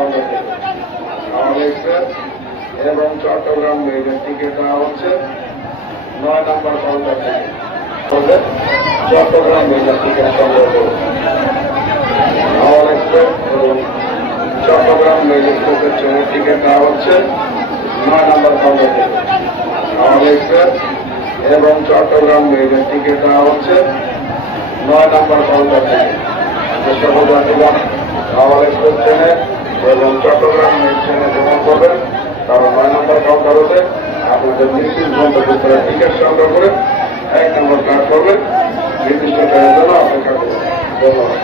খন্ড থেকে হাওড়া এক্সপ্রেস এবং চট্টগ্রাম মেইলের টিকিট দেওয়া হচ্ছে 9 নম্বর কাউন্টার থেকে। চট্টগ্রাম মেইলের টিকিট সংগ্রহ করুন। হাওড়া এক্সপ্রেস এবং চট্টগ্রাম মেইল এক্সপ্রেসের ট্রেনের টিকিট দেওয়া হচ্ছে 9 নম্বর কাউন্টার থেকে। হাওড়া এক্সপ্রেস এবং চট্টগ্রাম মেইলের টিকিট দেওয়া হচ্ছে 9 নম্বর কাউন্টার থেকে। যে সকল যাত্রীগণ হাওড়া এক্সপ্রেস ট্রেনে এবং চট্টগ্রাম মেইল ট্রেনে ভ্রমণ করবেন তারা 9 নম্বর কাউন্টার হতে আপনাদের নির্দিষ্ট ঘন্টা ভিতরে টিকিট সংগ্রহ করে 1 নম্বর প্ল্যাটফর্মে নির্দিষ্ট ট্রেনের জন্য অপেক্ষা করুন। ধন্যবাদ।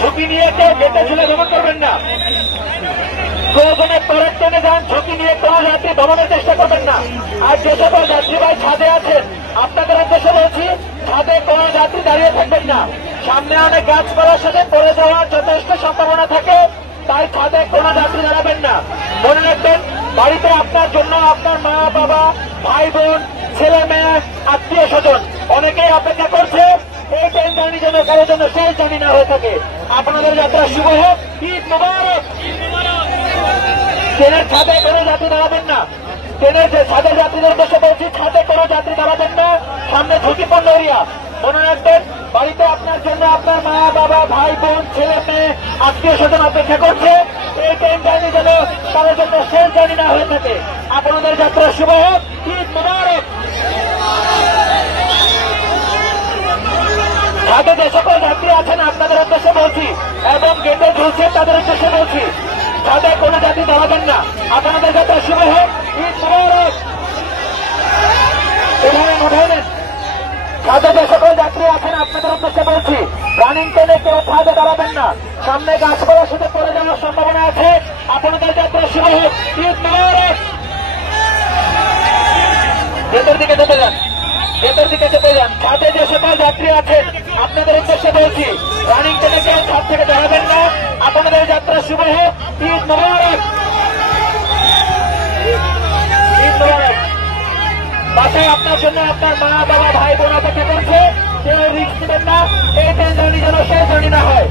ঝুঁকি নিয়ে কেউ গেটে ঝুলে ভ্রমণ করবেন না। প্রয়োজনে পরের ট্রেনে যান, ঝুঁকি নিয়ে কোনো যাত্রী ভ্রমণের চেষ্টা করবেন না। আর যে সকল যাত্রী ভাই ছাদে আছেন আপনাদের উদ্দেশ্যে বলছি, ছাদে কোনো যাত্রী দাঁড়িয়ে থাকবেন না। সামনে অনেক গাছপালার সাথে পড়ে যাওয়ার যথেষ্ট সম্ভাবনা থাকে, তাই ছাদে কোনো যাত্রী দাঁড়াবেন না। মনে রাখবেন, বাড়িতে আপনার জন্য আপনার মা বাবা, ভাই বোন, ছেলে মেয়ে, আত্মীয় স্বজন অনেকেই অপেক্ষা করছে। এই ট্রেন জার্নি যেন কারোর জন্য শেষ জার্নি না হয়ে থাকে। আপনাদের যাত্রা শুভ হোক। ঈদ মুবারক। ট্রেনের ছাদে কোনো যাত্রী দাঁড়াবেন না। ট্রেনের যে ছাদের যাত্রীদের উদ্দেশ্যে বলছি, ছাদে কোনো যাত্রী দাঁড়াবেন না। সামনে ঝুঁকিপূর্ণ এরিয়া। মনে রাখবেন, বাড়িতে আপনার জন্য আপনার মা বাবা, ভাই বোন, ছেলে মেয়ে, আত্মীয় স্বজন অপেক্ষা করছে। এই ট্রেন জার্নি যেন কারোর জন্য শেষ জার্নি না হয়ে থাকে। আপনাদের যাত্রা শুভ হোক। ঈদ মুবারক। ছাদে যে সকল যাত্রী আছেন আপনাদের উদ্দেশ্যে বলছি এবং গেটে ঝুলছে তাদের উদ্দেশ্যে বলছি, ছাদে কোনো যাত্রী দাঁড়াবেন না। আপনাদের যাত্রা শুভ হোক। ঈদ মুবারক। এভাবে উঠাইলেন। ছাদে যে সকল যাত্রী আছেন আপনাদের উদ্দেশ্যে বলছি, রানিং ট্রেনে কেউ ছাদে দাঁড়াবেন না। সামনে গাছপালার সাথে পড়ে যাওয়ার সম্ভাবনা আছে। আপনাদের যাত্রা শুভ হোক। ঈদ মুবারক। গেটের দিকে যেতে যান, গেটের দিকে যেতে যান। ছাদে যে সকল যাত্রী আছেন আপনাদের উদ্দেশ্যে বলছি, রানিং ট্রেনে কেউ ছাদ থেকে দাঁড়াবেন না। আপনাদের যাত্রা শুভ হোক। ঈদ মুবারক। ঈদ মুবারক। বাসায় আপনার জন্য আপনার মা বাবা, ভাই বোন অপেক্ষা করছে। কেউ রিস্ক নেবেন না। এই ট্রেন জার্নি যেন শেষ জার্নি না হয়।